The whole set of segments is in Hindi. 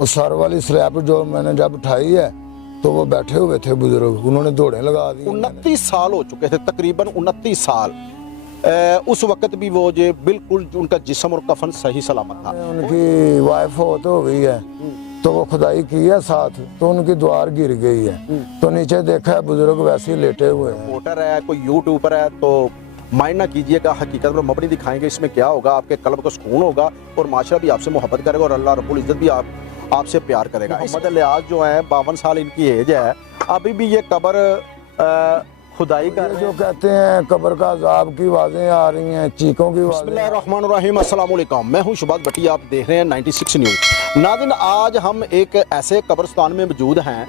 वो सर वाली स्लैब जो मैंने जब उठाई है तो वो बैठे हुए थे बुजुर्ग, उन्होंने दौड़े लगा दी। 29 साल हो चुके थे, तकरीबन 29 साल। उस वक्त भी वो जो बिल्कुल उनका जिस्म और कफन सही सलामत था। उनकी वाइफ फौत हो गई है तो वो खुदाई की है साथ, तो उनकी द्वार गिर गई है, तो नीचे देखा है बुजुर्ग वैसे ही लेटे हुए हैं। रिपोर्टर है, कोई यूट्यूबर है, तो माइंड ना कीजिएगा, हकीकत में मबनी दिखाएंगे, इसमें क्या होगा, आपके कल्ब को सुकून होगा और माशरा भी आपसे मोहब्बत करेगा और अल्लाह रब्बुल इज्जत भी आपसे प्यार करेगा। मोहम्मद लियाज जो है 52 साल इनकी एज है, अभी भी ये कब्र खुदाई कर जो कहते हैं कब्र का अजाब की आवाजें आ रही हैं, चीखों की आवाजें। बिस्मिल्लाहिर्रहमानिर्रहीम, अस्सलाम वालेकुम, मैं हूं शुबात भट्टी, आप देख रहे हैं 96 न्यूज़। नाज़रीन, आज हम एक ऐसे कब्रिस्तान में मौजूद हैं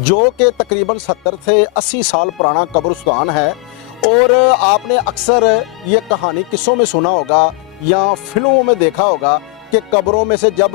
जो कि तकरीबन 70 से 80 साल पुराना कब्रिस्तान है। और आपने अक्सर ये कहानी किस्सों में सुना होगा या फिल्मों में देखा होगा कि कब्रों में से जब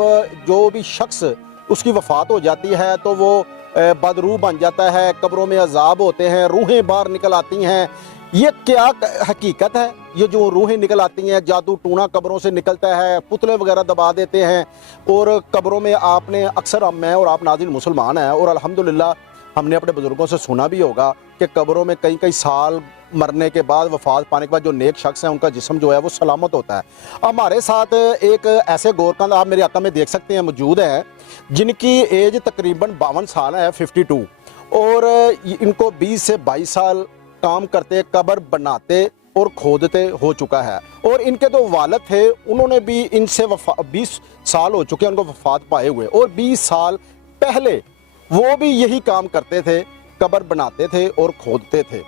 जो भी शख्स उसकी वफ़ात हो जाती है तो वो बदरूह बन जाता है, कब्रों में अजाब होते हैं, रूहें बाहर निकल आती हैं। ये क्या हकीकत है? ये जो रूहें निकल आती हैं, जादू टूना कब्रों से निकलता है, पुतले वगैरह दबा देते हैं और कब्रों में आपने अक्सर, मैं और आप नाज़रीन मुसलमान हैं और अल्हम्दुलिल्लाह हमने अपने बुज़ुर्गों से सुना भी होगा कि कब्रों में कई कई साल मरने के बाद, वफ़ात पाने के बाद जो नेक शख्स हैं उनका जिस्म जो है वो सलामत होता है। हमारे साथ एक ऐसे गोरकंद आप मेरे आका में देख सकते हैं मौजूद हैं जिनकी एज तकरीबन 52 साल है, 52, और इनको 20 से 22 साल काम करते, कब्र बनाते और खोदते हो चुका है। और इनके तो वालिद थे, उन्होंने भी इनसे 20 साल हो चुके हैं उनको वफ़ात पाए हुए, और 20 साल पहले वो भी यही काम करते थे, कब्र बनाते थे और खोदते थे।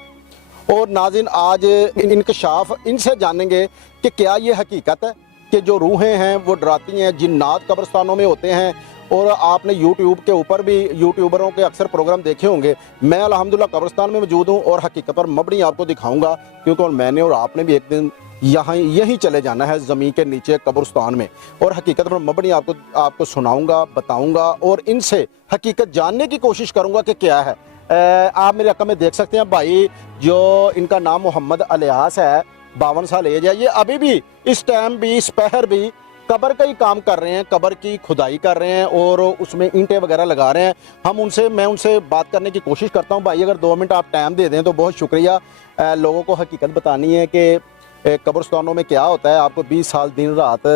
और नाज़रीन, आज इंकशाफ इनसे जानेंगे कि क्या ये हकीकत है कि जो रूहें हैं वो डराती हैं, जिन्नात कब्रिस्तानों में होते हैं। और आपने यूट्यूब के ऊपर भी यूट्यूबरों के अक्सर प्रोग्राम देखे होंगे। मैं अल्हम्दुलिल्लाह कब्रिस्तान में मौजूद हूँ और हकीकत पर मबनी आपको दिखाऊंगा, क्योंकि मैंने और आपने भी एक दिन यहीं चले जाना है ज़मीन के नीचे कब्रिस्तान में, और हकीकत पर मबनी आपको सुनाऊंगा, बताऊंगा और इनसे हकीकत जानने की कोशिश करूँगा कि क्या है। आप मेरे अक्का में देख सकते हैं भाई, जो इनका नाम मोहम्मद लियाज है, 52 साल एज है। ये अभी भी इस टाइम भी, इस पहर भी कब्र का ही काम कर रहे हैं, कब्र की खुदाई कर रहे हैं और उसमें ईंटें वगैरह लगा रहे हैं। मैं उनसे बात करने की कोशिश करता हूं। भाई, अगर 2 मिनट आप टाइम दे दें तो बहुत शुक्रिया। लोगों को हकीकत बतानी है कि कब्रिस्तानों में क्या होता है। आपको 20 साल दिन रात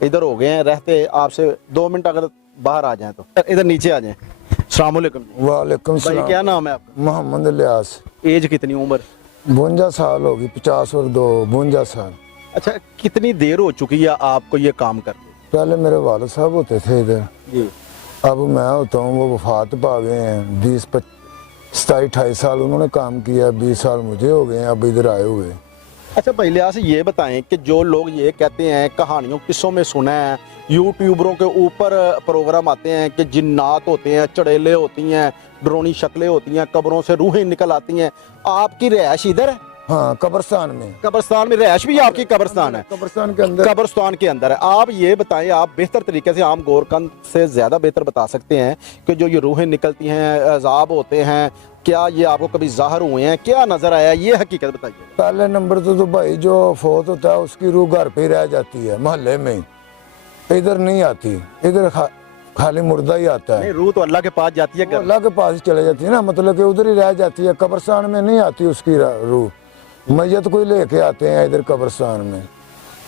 इधर हो गए हैं रहते, आपसे 2 मिनट अगर बाहर आ जाएँ तो इधर नीचे आ जाएँ। अस्सलाम वालेकुम। वालेकुम सलाम। क्या नाम है आपका? मोहम्मद लियाज। एज कितनी, उम्र? 52 साल होगी, 50 और 2 52 साल। अच्छा, कितनी देर हो चुकी है आपको ये काम करते? पहले मेरे वालिद साहब होते थे इधर जी, अब मैं होता हूँ, वो वफात पा गए हैं। 27-28 साल उन्होंने काम किया, 20 साल मुझे हो गए हैं अब इधर आए हुए। अच्छा भाई लियाज, ये बताएं कि जो लोग ये कहते हैं, कहानियों किस्सों में सुना है, यूट्यूबरों के ऊपर प्रोग्राम आते हैं कि जिन्नात होते हैं, चड़ेले होती हैं, ड्रोनी शक्लें होती हैं, कब्रों से रूहें निकल आती हैं, आपकी रिहाइश इधर है? हाँ, कब्रिस्तान में। कब्रिस्तान में रिहाइश भी आपकी कब्रिस्तान है? कब्रिस्तान के अंदर। कब्रिस्तान के अंदर है। आप ये बताएं, आप बेहतर तरीके से, आम गोरकंद से ज़्यादा बेहतर बता सकते हैं कि जो ये रूहें निकलती हैं, अजाब होते हैं, क्या ये आपको कभी ज़ाहिर हुए हैं, क्या नज़र आया, ये हकीकत बताइए। पहले नंबर तो भाई जो फोत होता है उसकी रूह घर पे ही रह जाती है, मोहल्ले में, इधर नहीं आती। इधर खाली मुर्दा ही आता है। रूह तो अल्लाह के पास जाती है, अल्लाह के पास ही चले जाती है ना, मतलब कि उधर ही रह जाती है, कब्रिस्तान में नहीं आती उसकी रूह। मैयत कोई लेके आते हैं इधर कब्रिस्तान में।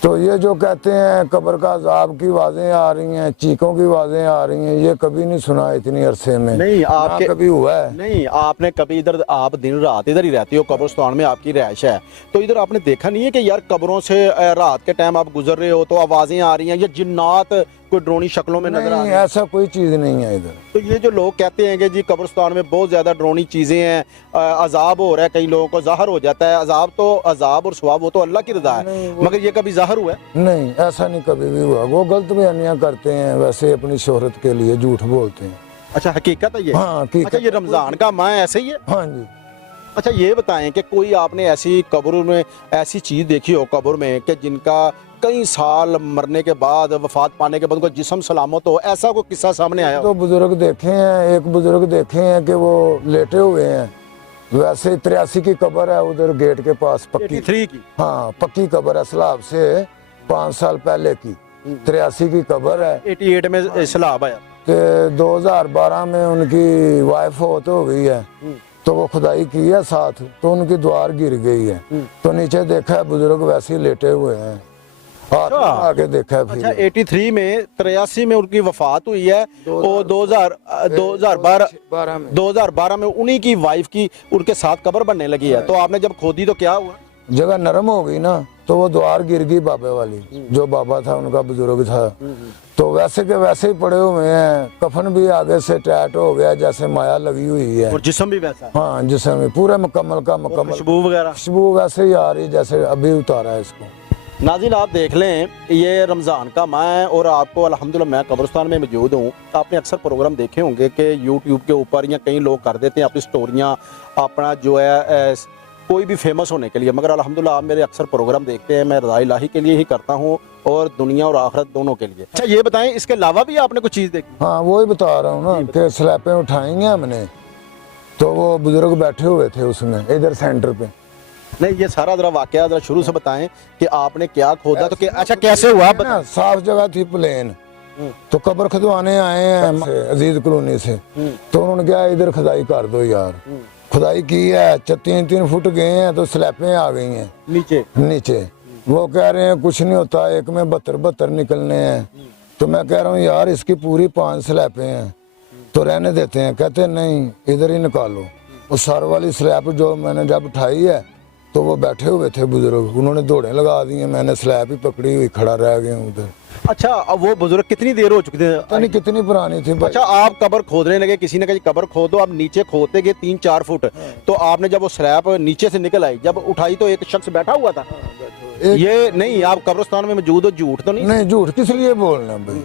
तो ये जो कहते हैं कब्र का अजाब की आवाजें आ रही हैं, चीखों की आवाजें आ रही हैं, ये कभी नहीं सुना इतनी अरसे में। नहीं, आपके कभी हुआ है? नहीं, आपने कभी इधर, आप दिन रात इधर ही रहती हो, कब्रिस्तान में आपकी रिहाइश है, तो इधर आपने देखा नहीं है कि यार कब्रों से रात के टाइम आप गुजर रहे हो तो आवाजें आ रही हैं, ये जिन्नात कोई ड्रोनी शक्लों में नजर आ रही है? ऐसा कोई चीज नहीं है इधर। तो ये जो लोग कहते हैं कि जी कब्रिस्तान में बहुत ज्यादा ड्रोनी चीजें हैं, अजाब हो रहा है, कई लोगों को ज़ाहिर हो जाता है, अजाब और सवाब वो तो अल्लाह की रज़ा है, मगर ये कभी ज़ाहिर हुआ है? नहीं, ऐसा नहीं कभी भी हुआ। वो गलत बयानियां करते हैं, वैसे अपनी शोहरत के लिए झूठ बोलते हैं। अच्छा, हकीकत है ये? हाँ, अच्छा, ये रमजान का माह ऐसे ही है? हाँ जी। अच्छा, ये बताएं कि कोई आपने ऐसी कब्र में ऐसी चीज देखी हो कब्र में कि जिनका कई साल मरने के बाद, वफात पाने के बाद उनका जिस्म सलामत हो, ऐसा कोई किस्सा सामने आया? तो बुजुर्ग देखे हैं, एक बुजुर्ग देखे हैं कि वो लेटे हुए हैं, वैसे 83 की कब्र है उधर गेट के पास, पक्की 83 की? हाँ, पक्की कब्र है, सलाब से 5 साल पहले की 83 की कब्र है। 88 में सैलाब आया? तो 2012 में उनकी वाइफ फौत हो गई है, तो वो खुदाई की है साथ, तो उनकी द्वार गिर गई है, तो नीचे देखा है बुजुर्ग वैसे ही लेटे हुए हैं, हाथ में आके देखा है अच्छा, फिर 83 में 83 में उनकी वफात हुई है और 2012 में उन्हीं की वाइफ की उनके साथ कब्र बनने लगी है। तो आपने जब खोदी तो क्या हुआ? जगह नरम हो गई ना, तो वो द्वार गिर गई बाबे वाली, जो बाबा था उनका बुजुर्ग था, तो वैसे के वैसे ही पड़े हुए हैं, कफन भी आगे से टाइट हो गया जैसे माया लगी हुई है, और जिस्म भी वैसा है। हाँ जिसमें पूरा मुकम्मल का मुकम्मल, खुशबू वगैरह खुशबू वैसे ही आ रही जैसे अभी उतारा है इसको। नाज़रीन आप देख लें, ये रमज़ान का माह है और आपको अल्हम्दुलिल्लाह मैं कब्रिस्तान में मौजूद हूँ। आपने अक्सर प्रोग्राम देखे होंगे कि यूट्यूब के ऊपर या कई लोग कर देते हैं अपनी स्टोरियाँ, अपना जो है कोई भी फेमस होने के लिए, मगर अल्हम्दुलिल्लाह आप मेरे अक्सर प्रोग्राम देखते हैं, मैं रज़ा इलाही के लिए ही करता हूँ और दुनिया और आखिरत दोनों के लिए। अच्छा ये बताएं, इसके अलावा भी आपने कुछ चीज़ देखी? हाँ वही बता रहा हूँ ना कि स्लैपें उठाएंगे हमने, तो वो बुजुर्ग बैठे हुए थे उसमें इधर सेंटर पे। नहीं, ये सारा जरा वाकया जरा शुरू से बताएं कि आपने क्या खोदा, तो क्या अच्छा कैसे हुआ? ना साफ जगह थी प्लेन, तो कब्र खुदवाने आए हैं अजीज कॉलोनी से, तो उन्होंने कहा इधर खुदाई कर दो यार, खुदाई की है, 3-3 फुट गए हैं, तो स्लैपें आ गई हैं नीचे। वो कह रहे हैं कुछ नहीं होता, एक में 72 निकलने हैं, तो मैं कह रहा हूँ यार इसकी पूरी 5 स्लैपें हैं, तो रहने देते हैं। कहते हैं नहीं इधर ही निकालो। वो सर वाली स्लैब जो मैंने जब उठाई है, तो वो बैठे हुए थे बुजुर्ग, उन्होंने दौड़े लगा दी हैं, मैंने स्लैब ही पकड़ी हुई खड़ा रह गया उधर। अच्छा, अब वो बुजुर्ग कितनी देर हो चुकी थी? पता नहीं कितनी पुरानी थी भाई। अच्छा, आप कब्र खोदने लगे, किसी ने कहा कब्र खोदो, आप नीचे खोदते गए 3-4 फुट, तो आपने जब वो स्लैब नीचे से निकल आई, जब उठाई तो एक शख्स बैठा हुआ था। ये नहीं, आप कब्रिस्तान में मौजूद हो, झूठ तो नहीं? नहीं झूठ किस लिए बोलना भाई,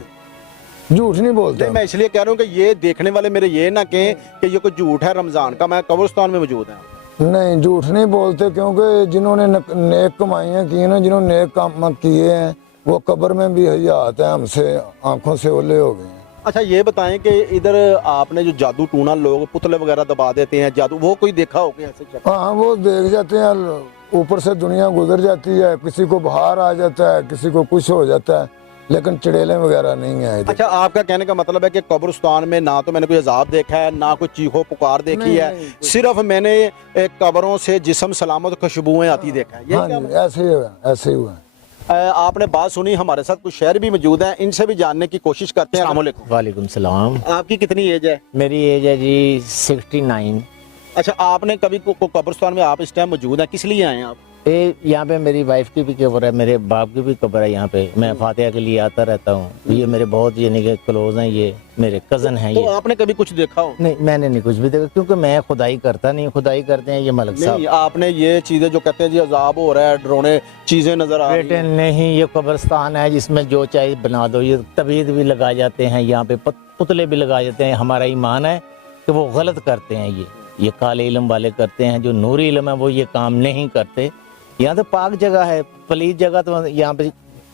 झूठ नहीं बोलते। मैं इसलिए कह रहा हूँ कि ये देखने वाले मेरे ये ना कहें कि ये कोई झूठ है, रमजान का मैं कब्रिस्तान में मौजूद है। नहीं झूठ नहीं बोलते, क्योंकि जिन्होंने नेक कमाइयाँ की ना, जिन्होंने नेक काम किए हैं, वो कब्र में भी हयात है, हमसे आंखों से ओले हो गए हैं। अच्छा ये बताएं कि इधर आपने जो जादू टूना लोग पुतले वगैरह दबा देते हैं जादू, वो कोई देखा हो क्या ऐसे? हाँ वो देख जाते हैं, ऊपर से दुनिया गुजर जाती है, किसी को बाहर आ जाता है, किसी को कुछ हो जाता है, लेकिन चड़ेलें वगैरह नहीं है। अच्छा, आपका कहने का मतलब है कि कब्रिस्तान में ना तो मैंने कोई अजाब देखा है, ना कोई चीखो पुकार देखी है, सिर्फ मैंने कब्रों से जिस्म सलामत खुशबुएं आती देखा है। हाँ जी, ऐसे ही हुआ, ऐसे ही हुआ। आपने बात सुनी, हमारे साथ कुछ शहर भी मौजूद हैं, इनसे भी जानने की कोशिश करते हैं। वालेकुम सलाम। आपकी कितनी एज है? मेरी एज है जी 69। अच्छा, आपने कभी कब्रिस्तान में आप इस टाइम मौजूद हैं, किस लिए आए हैं आप? यहाँ पे मेरी वाइफ की भी कब्र है, मेरे बाप की भी कब्र है यहाँ पे, मैं फातिहा के लिए आता रहता हूँ। ये मेरे बहुत यानी कि क्लोज हैं, ये मेरे कजन हैं। तो ये आपने कभी कुछ देखा हो? नहीं, मैंने नहीं कुछ भी देखा, क्योंकि मैं खुदाई करता नहीं, खुदाई करते हैं ये मलिक साहब। नहीं, आपने ये चीजें जो कहते हैं जी अजाब हो रहा है, डरोने चीजें नजर आ रही बेटे हैं। नहीं, ये कब्रिस्तान है जिसमें जो चाहे बना दो, ये तबीयत भी लगाए जाते हैं यहाँ पे, पुतले भी लगाए जाते हैं। हमारा ईमान है कि वो गलत करते हैं, ये काले इल्म वाले करते हैं, जो नूरी इल्म है वो ये काम नहीं करते। यहाँ तो पाक जगह है, पलीत जगह तो यहाँ पे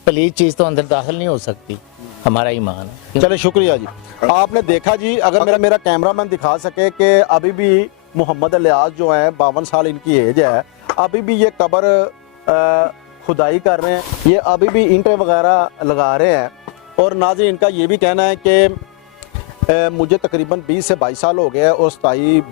पलीत चीज तो अंदर दाखिल नहीं हो सकती, हमारा ईमान है। चले शुक्रिया जी। आपने देखा जी, अगर मेरा कैमरामैन दिखा सके कि अभी भी मोहम्मद अलियास जो है 52 साल इनकी एज है, अभी भी ये कब्र खुदाई कर रहे हैं, ये अभी भी ईंटें वगैरह लगा रहे हैं। और नाज़रीन इनका ये भी कहना है कि मुझे तकरीबन 20 से 22 साल हो गए हैं और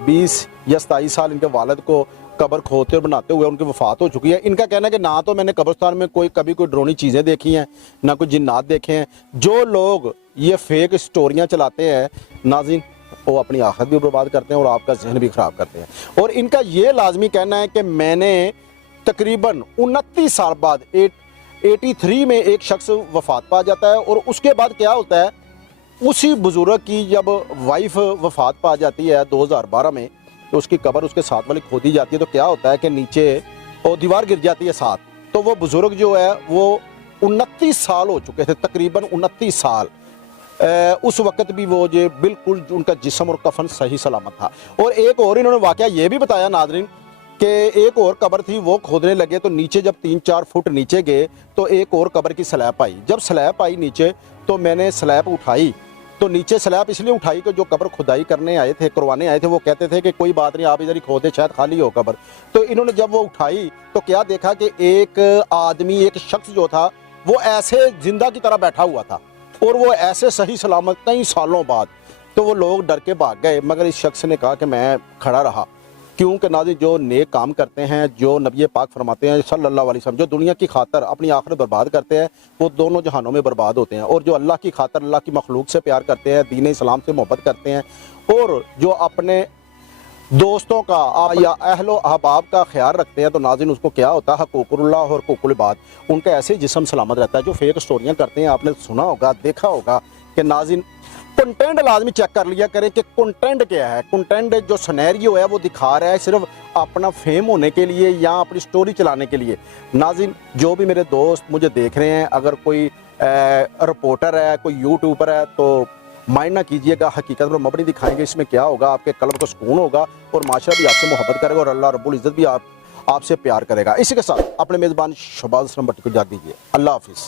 20 या 27 साल इनके वालिद को कब्र खोदते और बनाते हुए उनकी वफात हो चुकी है। इनका कहना है कि ना तो मैंने कब्रिस्तान में कभी कोई डरोनी चीज़ें देखी हैं, ना कोई जिन्नात देखे हैं। जो लोग ये फेक स्टोरियां चलाते हैं नाज़रीन, वो अपनी आखिरत भी बर्बाद करते हैं और आपका जहन भी ख़राब करते हैं। और इनका ये लाजमी कहना है कि मैंने तकरीबन 29 साल बाद 83 में एक शख्स वफात पा जाता है, और उसके बाद क्या होता है, उसी बुजुर्ग की जब वाइफ वफात पा जाती है 2012 में, तो उसकी कब्र उसके साथ वाली खोदी जाती है, तो क्या होता है कि नीचे और दीवार गिर जाती है साथ। तो वो बुजुर्ग जो है वो 29 साल हो चुके थे, तकरीबन 29 साल। उस वक्त भी वो जो बिल्कुल उनका जिस्म और कफन सही सलामत था। और एक और इन्होंने वाकया ये भी बताया नाज़रीन कि एक और कब्र थी, वो खोदने लगे तो नीचे जब 3-4 फुट नीचे गए तो एक और कब्र की स्लैब आई। जब स्लैब आई नीचे तो मैंने स्लैब उठाई, तो नीचे स्लैब इसलिए उठाई कि जो कब्र खुदाई करने आए थे, करवाने आए थे, वो कहते थे कि कोई बात नहीं, आप इधर ही खोदे, शायद खाली हो कब्र। तो इन्होंने जब वो उठाई तो क्या देखा कि एक आदमी, एक शख्स जो था वो ऐसे जिंदा की तरह बैठा हुआ था, और वो ऐसे सही सलामत कई सालों बाद तो वो लोग डर के भाग गए, मगर इस शख्स ने कहा कि मैं खड़ा रहा, क्योंकि नाज़रीन जो नेक काम करते हैं, जो नबी पाक फरमाते हैं सल्लल्लाहु अलैहि वसल्लम, जो दुनिया की खातर अपनी आखिरत बर्बाद करते हैं वो दोनों जहानों में बर्बाद होते हैं, और जो अल्लाह की खातर अल्लाह की मखलूक से प्यार करते हैं, दीन इस्लाम से मोहब्बत करते हैं, और जो अपने दोस्तों का या अहलो अहबाब का ख्याल रखते हैं, तो नाज़रीन उसको क्या होता है, हकूकुल्लाह और हकूकुल इबाद, उनका ऐसे जिस्म सलामत रहता है। जो फेक स्टोरियाँ करते हैं, आपने सुना होगा, देखा होगा कि नाज़रीन कंटेंट लाजमी चेक कर लिया करें कि कंटेंट क्या है। कंटेंट जो सिनेरियो है वो दिखा रहा है सिर्फ अपना फेम होने के लिए या अपनी स्टोरी चलाने के लिए। नाज़रीन जो भी मेरे दोस्त मुझे देख रहे हैं, अगर कोई रिपोर्टर है, कोई यूट्यूबर है, तो माइंड ना कीजिएगा, हकीकत पर मबनी दिखाएंगे। इसमें क्या होगा, आपके कल्ब को सुकून होगा और माशरा भी आपसे मोहब्बत करेगा और अल्लाह रब्बुल इज़्ज़त भी आपसे प्यार करेगा। इसी के साथ अपने मेज़बान शहबाज असलम भट्टी को इजाज़त दीजिए। अल्लाह हाफिज़।